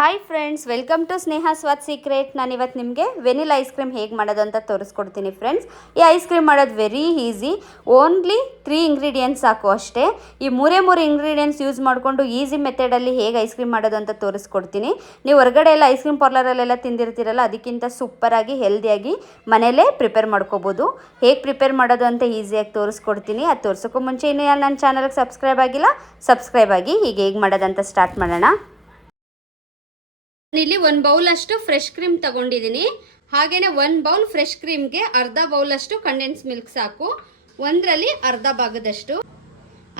Hi friends, welcome to Sneha Swad secret. ನಾನು ಇವತ್ತು ನಿಮಗೆ ವೆನಿಲಾ ಐಸ್ ಕ್ರೀಮ್ ಹೇಗೆ ಮಾಡೋದು ಅಂತ ತೋರಿಸ್ಕೊಡ್ತೀನಿ ಫ್ರೆಂಡ್ಸ್. ಈ ಐಸ್ ಕ್ರೀಮ್ ಮಾಡೋದು ವೆರಿ ಈಸಿ. ಓನ್ಲಿ 3 ಇಂಗ್ರೀಡಿಯೆಂಟ್ಸ್ ಸಾಕು ಅಷ್ಟೇ. ಈ ಮೂರೇ ಇಂಗ್ರೀಡಿಯೆಂಟ್ಸ್ ಯೂಸ್ ಮಾಡಿಕೊಂಡು ಈಸಿ ಮೆಥಡಲ್ಲಿ ಹೇಗೆ ಐಸ್ ಕ್ರೀಮ್ ಮಾಡೋದು ಅಂತ ತೋರಿಸ್ಕೊಡ್ತೀನಿ. ನೀವು ಹೊರಗಡೆ ಎಲ್ಲ ಐಸ್ ಕ್ರೀಮ್ ಪಾರ್ಲರಲ್ಲೆಲ್ಲ ತಿಂದಿರ್ತೀರಲ್ಲ, ಅದಕ್ಕಿಂತ ಸೂಪರಾಗಿ ಹೆಲ್ದಿಯಾಗಿ ಮನೆಯಲ್ಲೇ ಪ್ರಿಪೇರ್ ಮಾಡ್ಕೋಬೋದು. ಹೇಗೆ ಪ್ರಿಪೇರ್ ಮಾಡೋದು ಅಂತ ಈಸಿಯಾಗಿ ತೋರಿಸ್ಕೊಡ್ತೀನಿ. ಅದು ತೋರಿಸೋಕ್ಕೂ ಮುಂಚೆ ಇನ್ನೂ ನನ್ನ ಚಾನಲ್ಗೆ ಸಬ್ಸ್ಕ್ರೈಬ್ ಆಗಿಲ್ಲ, ಸಬ್ಸ್ಕ್ರೈಬ್ ಆಗಿ. ಹೀಗೆ ಹೇಗೆ ಮಾಡೋದಂತ ಸ್ಟಾರ್ಟ್ ಮಾಡೋಣ. ಇಲ್ಲಿ 1 ಬೌಲ್ ಅಷ್ಟು ಫ್ರೆಶ್ ಕ್ರೀಮ್ ತಗೊಂಡಿದ್ದೀನಿ. ಹಾಗೇನೆ 1 ಬೌಲ್ ಫ್ರೆಶ್ ಕ್ರೀಮ್ಗೆ ಅರ್ಧ ಬೌಲ್ ಅಷ್ಟು ಕಂಡೆನ್ಸ್ ಮಿಲ್ಕ್ ಸಾಕು. ಒಂದರಲ್ಲಿ ಅರ್ಧ ಭಾಗದಷ್ಟು,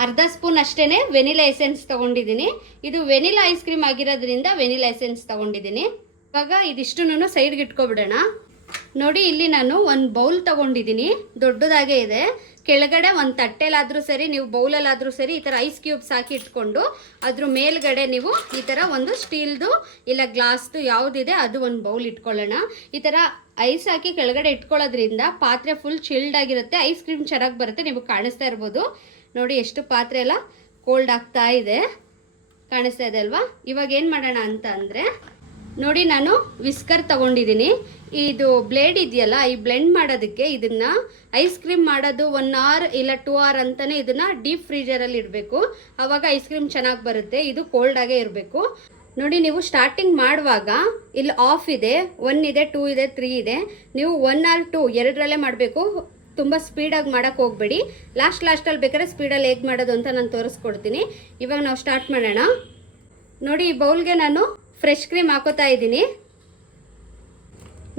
ಅರ್ಧ ಸ್ಪೂನ್ ಅಷ್ಟೇನೆ ವೆನಿಲಾ ಎಸೆನ್ಸ್ ತಗೊಂಡಿದ್ದೀನಿ. ಇದು ವೆನಿಲಾ ಐಸ್ ಕ್ರೀಮ್ ಆಗಿರೋದ್ರಿಂದ ವೆನಿಲಾ ಎಸೆನ್ಸ್ ತಗೊಂಡಿದ್ದೀನಿ. ಇವಾಗ ಇದಿಷ್ಟನ್ನು ಸೈಡ್ಗೆ ಇಟ್ಕೊಬಿಡೋಣ. ನೋಡಿ, ಇಲ್ಲಿ ನಾನು 1 ಬೌಲ್ ತಗೊಂಡಿದ್ದೀನಿ, ದೊಡ್ಡದಾಗೇ ಇದೆ. ಕೆಳಗಡೆ ಒಂದು ತಟ್ಟೆಲಾದರೂ ಸರಿ, ನೀವು ಬೌಲಲ್ಲಾದರೂ ಸರಿ, ಈ ಥರ ಐಸ್ ಕ್ಯೂಬ್ಸ್ ಹಾಕಿ ಇಟ್ಕೊಂಡು ಅದ್ರ ಮೇಲ್ಗಡೆ ನೀವು ಈ ಥರ ಒಂದು ಸ್ಟೀಲ್ದು ಇಲ್ಲ ಗ್ಲಾಸ್ದು ಯಾವುದಿದೆ ಅದು ಒಂದು ಬೌಲ್ ಇಟ್ಕೊಳ್ಳೋಣ. ಈ ಥರ ಐಸ್ ಹಾಕಿ ಕೆಳಗಡೆ ಇಟ್ಕೊಳ್ಳೋದ್ರಿಂದ ಪಾತ್ರೆ ಫುಲ್ ಚಿಲ್ಡ್ ಆಗಿರುತ್ತೆ, ಐಸ್ ಕ್ರೀಮ್ ಚೆನ್ನಾಗಿ ಬರುತ್ತೆ. ನಿಮಗೆ ಕಾಣಿಸ್ತಾ ಇರ್ಬೋದು ನೋಡಿ, ಎಷ್ಟು ಪಾತ್ರೆ ಎಲ್ಲ ಕೋಲ್ಡ್ ಆಗ್ತಾ ಇದೆ, ಕಾಣಿಸ್ತಾ ಇದೆ ಅಲ್ವಾ? ಇವಾಗ ಏನು ಮಾಡೋಣ ಅಂತ ಅಂದರೆ, ನೋಡಿ, ನಾನು ವಿಸ್ಕರ್ ತಗೊಂಡಿದ್ದೀನಿ. ಇದು ಬ್ಲೇಡ್ ಇದೆಯಲ್ಲ, ಈ ಬ್ಲೆಂಡ್ ಮಾಡೋದಕ್ಕೆ ಇದನ್ನ ಐಸ್ ಕ್ರೀಮ್ ಮಾಡೋದು 1 ಅವರ್ ಇಲ್ಲ 2 ಅವರ್ ಅಂತಾನೆ ಇದನ್ನ ಡೀಪ್ ಫ್ರೀಜರಲ್ಲಿ ಇಡಬೇಕು. ಆವಾಗ ಐಸ್ ಕ್ರೀಮ್ ಚೆನ್ನಾಗಿ ಬರುತ್ತೆ. ಇದು ಕೋಲ್ಡ್ ಆಗೇ ಇರಬೇಕು. ನೋಡಿ, ನೀವು ಸ್ಟಾರ್ಟಿಂಗ್ ಮಾಡುವಾಗ ಇಲ್ಲಿ ಆಫ್ ಇದೆ, 1 ಇದೆ, 2 ಇದೆ, 3 ಇದೆ. ನೀವು 1 ಆರ್ 2 ಎರಡರಲ್ಲೇ ಮಾಡಬೇಕು. ತುಂಬ ಸ್ಪೀಡಾಗಿ ಮಾಡೋಕ್ಕೆ ಹೋಗಬೇಡಿ. ಲಾಸ್ಟಲ್ಲಿ ಬೇಕಾದ್ರೆ ಸ್ಪೀಡಲ್ಲಿ ಹೇಗೆ ಮಾಡೋದು ಅಂತ ನಾನು ತೋರಿಸ್ಕೊಡ್ತೀನಿ. ಇವಾಗ ನಾವು ಸ್ಟಾರ್ಟ್ ಮಾಡೋಣ. ನೋಡಿ, ಈ ಬೌಲ್ಗೆ ನಾನು ಫ್ರೆಶ್ ಕ್ರೀಮ್ ಹಾಕೋತಾ ಇದ್ದೀನಿ.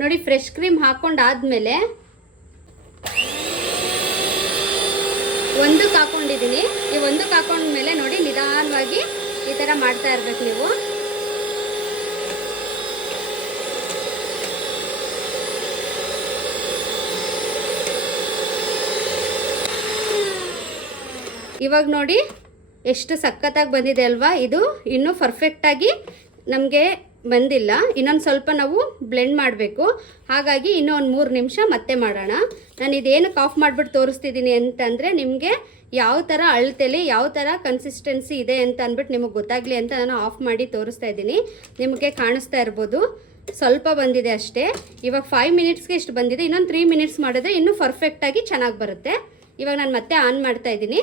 ನೋಡಿ, ಫ್ರೆಶ್ ಕ್ರೀಮ್ ಹಾಕೊಂಡಾದ್ಮೇಲೆ ಒಂದಕ್ಕೆ ಹಾಕೊಂಡಿದ್ದೀನಿ. ಈ ಒಂದಕ್ಕೆ ಹಾಕೊಂಡ್ಮೇಲೆ ನೋಡಿ, ನಿಧಾನವಾಗಿ ಈ ಥರ ಮಾಡ್ತಾ ಇರ್ಬೇಕು ನೀವು. ಇವಾಗ ನೋಡಿ ಎಷ್ಟು ಸಖತ್ತಾಗಿ ಬಂದಿದೆ ಅಲ್ವಾ? ಇದು ಇನ್ನೂ ಪರ್ಫೆಕ್ಟಾಗಿ ನಮಗೆ ಬಂದಿಲ್ಲ. ಇನ್ನೊಂದು ಸ್ವಲ್ಪ ನಾವು ಬ್ಲೆಂಡ್ ಮಾಡಬೇಕು. ಹಾಗಾಗಿ ಇನ್ನೂ ಒಂದು 3 ನಿಮಿಷ ಮತ್ತೆ ಮಾಡೋಣ. ನಾನು ಇದೇನಕ್ಕೆ ಆಫ್ ಮಾಡಿಬಿಟ್ಟು ತೋರಿಸ್ತಿದ್ದೀನಿ ಅಂತಂದರೆ, ನಿಮಗೆ ಯಾವ ಥರ ಅಳತೆಲಿ ಯಾವ ಥರ ಕನ್ಸಿಸ್ಟೆನ್ಸಿ ಇದೆ ಅಂತ ಅಂದ್ಬಿಟ್ಟು ನಿಮಗೆ ಗೊತ್ತಾಗಲಿ ಅಂತ ನಾನು ಆಫ್ ಮಾಡಿ ತೋರಿಸ್ತಾ ಇದ್ದೀನಿ. ನಿಮಗೆ ಕಾಣಿಸ್ತಾ ಇರ್ಬೋದು, ಸ್ವಲ್ಪ ಬಂದಿದೆ ಅಷ್ಟೇ. ಇವಾಗ 5 ಮಿನಿಟ್ಸ್ಗೆ ಇಷ್ಟು ಬಂದಿದೆ. ಇನ್ನೊಂದು 3 ಮಿನಿಟ್ಸ್ ಮಾಡಿದ್ರೆ ಇನ್ನೂ ಪರ್ಫೆಕ್ಟಾಗಿ ಚೆನ್ನಾಗಿ ಬರುತ್ತೆ. ಇವಾಗ ನಾನು ಮತ್ತೆ ಆನ್ ಮಾಡ್ತಾ ಇದ್ದೀನಿ.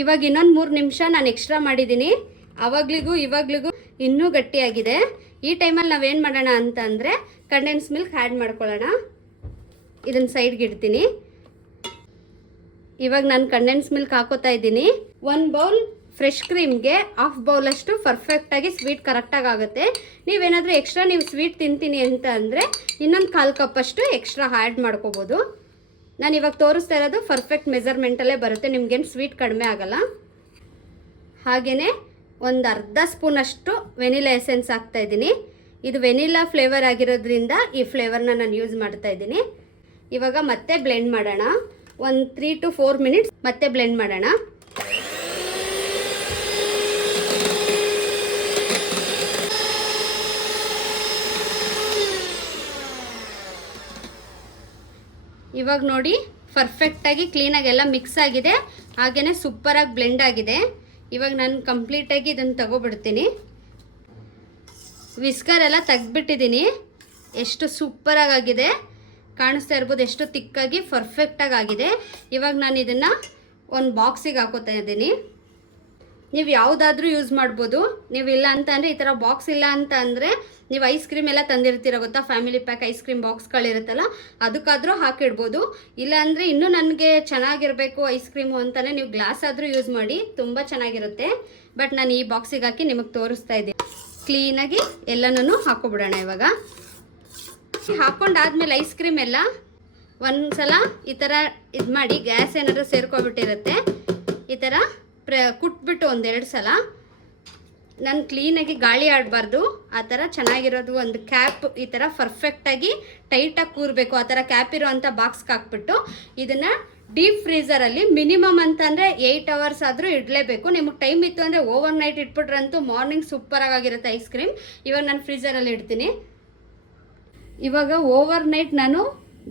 ಇವಾಗ ಇನ್ನೊಂದು 3 ನಿಮಿಷ ನಾನು ಎಕ್ಸ್ಟ್ರಾ ಮಾಡಿದ್ದೀನಿ. ಆವಾಗ್ಲಿಗೂ ಇವಾಗ್ಲಿಗೂ ಇನ್ನೂ ಗಟ್ಟಿಯಾಗಿದೆ. ಈ ಟೈಮಲ್ಲಿ ನಾವೇನು ಮಾಡೋಣ ಅಂತ ಅಂದರೆ, ಕಂಡೆನ್ಸ್ ಮಿಲ್ಕ್ ಆ್ಯಡ್ ಮಾಡ್ಕೊಳ್ಳೋಣ. ಇದನ್ನು ಸೈಡ್ಗೆ ಇಡ್ತೀನಿ. ಇವಾಗ ನಾನು ಕಂಡೆನ್ಸ್ ಮಿಲ್ಕ್ ಹಾಕೋತಾ ಇದ್ದೀನಿ. 1 ಬೌಲ್ ಫ್ರೆಶ್ ಕ್ರೀಮ್ಗೆ ಹಾಫ್ ಬೌಲಷ್ಟು ಪರ್ಫೆಕ್ಟಾಗಿ ಸ್ವೀಟ್ ಕರೆಕ್ಟಾಗಿ ಆಗುತ್ತೆ. ನೀವೇನಾದರೂ ಎಕ್ಸ್ಟ್ರಾ ನೀವು ಸ್ವೀಟ್ ತಿಂತೀನಿ ಅಂತ ಅಂದರೆ ಇನ್ನೊಂದು 1/4 ಕಪ್ಪಷ್ಟು ಎಕ್ಸ್ಟ್ರಾ ಆ್ಯಡ್ ಮಾಡ್ಕೋಬೋದು. ನಾನು ಇವಾಗ ತೋರಿಸ್ತಾ ಇರೋದು ಪರ್ಫೆಕ್ಟ್ ಮೆಜರ್ಮೆಂಟಲ್ಲೇ ಬರುತ್ತೆ, ನಿಮ್ಗೇನು ಸ್ವೀಟ್ ಕಡಿಮೆ ಆಗಲ್ಲ. ಹಾಗೆಯೇ ಒಂದು ಅರ್ಧ ಸ್ಪೂನಷ್ಟು ವೆನಿಲಾ ಎಸೆನ್ಸ್ ಹಾಕ್ತಾ ಇದ್ದೀನಿ. ಇದು ವೆನಿಲಾ ಫ್ಲೇವರ್ ಆಗಿರೋದ್ರಿಂದ ಈ ಫ್ಲೇವರ್ನ ನಾನು ಯೂಸ್ ಮಾಡ್ತಾ ಇದ್ದೀನಿ. ಇವಾಗ ಮತ್ತೆ ಬ್ಲೆಂಡ್ ಮಾಡೋಣ. ಒಂದು 3 to 4 ಮಿನಿಟ್ಸ್ ಮತ್ತೆ ಬ್ಲೆಂಡ್ ಮಾಡೋಣ. ಇವಾಗ ನೋಡಿ, ಪರ್ಫೆಕ್ಟಾಗಿ ಕ್ಲೀನಾಗಿ ಎಲ್ಲ ಮಿಕ್ಸ್ ಆಗಿದೆ, ಹಾಗೆಯೇ ಸೂಪರಾಗಿ ಬ್ಲೆಂಡ್ ಆಗಿದೆ. ಇವಾಗ ನಾನು ಕಂಪ್ಲೀಟಾಗಿ ಇದನ್ನು ತಗೊಬಿಡ್ತೀನಿ. ವಿಸ್ಕರ್ ಎಲ್ಲ ತೆಗ್ದುಬಿಟ್ಟಿದ್ದೀನಿ. ಎಷ್ಟು ಸೂಪರಾಗಿ ಆಗಿದೆ, ಕಾಣಿಸ್ತಾ ಇರ್ಬೋದು ಎಷ್ಟು ತಿಕ್ಕಾಗಿ ಪರ್ಫೆಕ್ಟಾಗಿ ಆಗಿದೆ. ಇವಾಗ ನಾನು ಇದನ್ನು ಒಂದು ಬಾಕ್ಸಿಗೆ ಹಾಕೋತಾ ಇದ್ದೀನಿ. ನೀವು ಯಾವುದಾದ್ರೂ ಯೂಸ್ ಮಾಡ್ಬೋದು. ನೀವು ಇಲ್ಲ ಅಂತ ಅಂದರೆ, ಈ ಥರ ಬಾಕ್ಸ್ ಇಲ್ಲ ಅಂತ ಅಂದರೆ ನೀವು ಐಸ್ ಕ್ರೀಮ್ ಎಲ್ಲ ತಂದಿರ್ತೀರ ಗೊತ್ತಾ, ಫ್ಯಾಮಿಲಿ ಪ್ಯಾಕ್ ಐಸ್ ಕ್ರೀಮ್ ಬಾಕ್ಸ್ಗಳಿರುತ್ತಲ್ಲ, ಅದಕ್ಕಾದರೂ ಹಾಕಿಡ್ಬೋದು. ಇಲ್ಲ ಅಂದರೆ ಇನ್ನೂ ನನಗೆ ಚೆನ್ನಾಗಿರಬೇಕು ಐಸ್ ಕ್ರೀಮು ಅಂತಲೇ ನೀವು ಗ್ಲಾಸ್ ಆದರೂ ಯೂಸ್ ಮಾಡಿ, ತುಂಬ ಚೆನ್ನಾಗಿರುತ್ತೆ. ಬಟ್ ನಾನು ಈ ಬಾಕ್ಸಿಗೆ ಹಾಕಿ ನಿಮಗೆ ತೋರಿಸ್ತಾ ಇದ್ದೀನಿ. ಕ್ಲೀನಾಗಿ ಎಲ್ಲನೂ ಹಾಕೋಬಿಡೋಣ. ಇವಾಗ ಹಾಕ್ಕೊಂಡಾದ್ಮೇಲೆ ಐಸ್ ಕ್ರೀಮ್ ಎಲ್ಲ ಒಂದ್ಸಲ ಈ ಥರ ಇದು ಮಾಡಿ, ಗ್ಯಾಸ್ ಏನಾದರೂ ಸೇರ್ಕೊಬಿಟ್ಟಿರುತ್ತೆ, ಈ ಥರ ಕುಟ್ಬಿಟ್ಟು 1-2 ಸಲ ನಾನು ಕ್ಲೀನಾಗಿ ಗಾಳಿ ಆಡಬಾರ್ದು, ಆ ಥರ ಚೆನ್ನಾಗಿರೋದು ಒಂದು ಕ್ಯಾಪ್ ಈ ಥರ ಪರ್ಫೆಕ್ಟಾಗಿ ಟೈಟಾಗಿ ಕೂರಬೇಕು. ಆ ಥರ ಕ್ಯಾಪ್ ಇರೋವಂಥ ಬಾಕ್ಸ್ಗೆ ಹಾಕ್ಬಿಟ್ಟು ಇದನ್ನು ಡೀಪ್ ಫ್ರೀಝರಲ್ಲಿ ಮಿನಿಮಮ್ ಅಂತಂದರೆ 8 ಅವರ್ಸ್ ಆದರೂ ಇಡಲೇಬೇಕು. ನಿಮಗೆ ಟೈಮ್ ಇತ್ತು ಅಂದರೆ ಓವರ್ ನೈಟ್ ಇಟ್ಬಿಟ್ರಂತೂ ಮಾರ್ನಿಂಗ್ ಸೂಪರಾಗಿರುತ್ತೆ ಐಸ್ ಕ್ರೀಮ್. ಇವಾಗ ನಾನು ಫ್ರೀಝರಲ್ಲಿ ಇಡ್ತೀನಿ. ಇವಾಗ ಓವರ್ ನೈಟ್ ನಾನು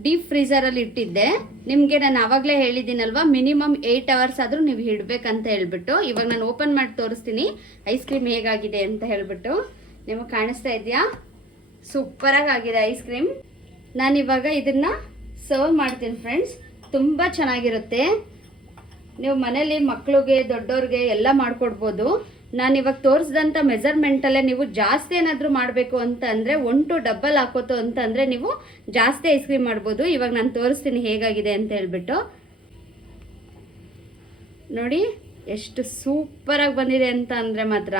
ಡೀಪ್ ಫ್ರೀಸರಲ್ಲಿ ಇಟ್ಟಿದ್ದೆ. ನಿಮಗೆ ನಾನು ಆವಾಗಲೇ ಹೇಳಿದ್ದೀನಲ್ವಾ, ಮಿನಿಮಮ್ 8 ಅವರ್ಸ್ ಆದರೂ ನೀವು ಇಡಬೇಕಂತ ಹೇಳ್ಬಿಟ್ಟು. ಇವಾಗ ನಾನು ಓಪನ್ ಮಾಡಿ ತೋರಿಸ್ತೀನಿ ಐಸ್ ಕ್ರೀಮ್ ಹೇಗಾಗಿದೆ ಅಂತ ಹೇಳ್ಬಿಟ್ಟು. ನಿಮಗೆ ಕಾಣಿಸ್ತಾ ಇದೆಯಾ? ಸೂಪರಾಗಿ ಆಗಿದೆ ಐಸ್ ಕ್ರೀಮ್. ನಾನಿವಾಗ ಇದನ್ನು ಸರ್ವ್ ಮಾಡ್ತೀನಿ ಫ್ರೆಂಡ್ಸ್. ತುಂಬ ಚೆನ್ನಾಗಿರುತ್ತೆ. ನೀವು ಮನೇಲಿ ಮಕ್ಕಳಿಗೆ ದೊಡ್ಡವ್ರಿಗೆ ಎಲ್ಲ ಮಾಡಿಕೊಡ್ಬೋದು. ನಾನಿವಾಗ ತೋರಿಸಿದಂಥ ಮೆಜರ್ಮೆಂಟಲ್ಲೇ ನೀವು ಜಾಸ್ತಿ ಏನಾದರೂ ಮಾಡಬೇಕು ಅಂತ ಅಂದರೆ 1 to ಡಬಲ್ ಹಾಕೋತು ಅಂತ ಅಂದರೆ ನೀವು ಜಾಸ್ತಿ ಐಸ್ ಕ್ರೀಮ್ ಮಾಡ್ಬೋದು. ಇವಾಗ ನಾನು ತೋರಿಸ್ತೀನಿ ಹೇಗಾಗಿದೆ ಅಂತ ಹೇಳ್ಬಿಟ್ಟು. ನೋಡಿ ಎಷ್ಟು ಸೂಪರಾಗಿ ಬಂದಿದೆ ಅಂತ ಅಂದರೆ ಮಾತ್ರ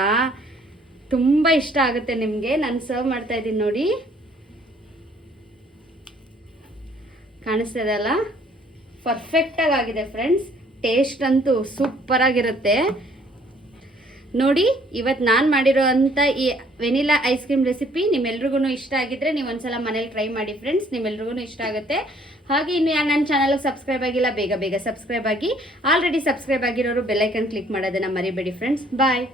ತುಂಬ ಇಷ್ಟ ಆಗುತ್ತೆ ನಿಮಗೆ. ನಾನು ಸರ್ವ್ ಮಾಡ್ತಾ ಇದ್ದೀನಿ ನೋಡಿ, ಕಾಣಿಸ್ತಾ ಇದೆಯಲ್ಲ, ಪರ್ಫೆಕ್ಟಾಗಿ ಆಗಿದೆ ಫ್ರೆಂಡ್ಸ್. ಟೇಸ್ಟ್ ಅಂತೂ ಸೂಪರಾಗಿರುತ್ತೆ ನೋಡಿ. ಇವತ್ತು ನಾನು ಮಾಡಿರೋ ಅಂಥ ಈ ವೆನಿಲಾ ಐಸ್ ಕ್ರೀಮ್ ರೆಸಿಪಿ ನಿಮ್ಮೆಲ್ರಿಗೂ ಇಷ್ಟ ಆಗಿದ್ರೆ ನೀವು ಒಂದ್ಸಲ ಮನೇಲಿ ಟ್ರೈ ಮಾಡಿ ಫ್ರೆಂಡ್ಸ್. ನಿಮ್ಮೆಲ್ರಿಗೂ ಇಷ್ಟ ಆಗುತ್ತೆ. ಹಾಗೆ ಇನ್ನು ನನ್ನ ಚಾನಲ್ಗೆ ಸಬ್ಸ್ಕ್ರೈಬ್ ಆಗಿಲ್ಲ, ಬೇಗ ಬೇಗ ಸಬ್ಸ್ಕ್ರೈಬ್ ಆಗಿ. ಆಲ್ರೆಡಿ ಸಬ್ಸ್ಕ್ರೈಬ್ ಆಗಿರೋರು ಬೆಲ್ಲೈಕನ್ ಕ್ಲಿಕ್ ಮಾಡೋದನ್ನು ಮರಿಬೇಡಿ ಫ್ರೆಂಡ್ಸ್. ಬಾಯ್.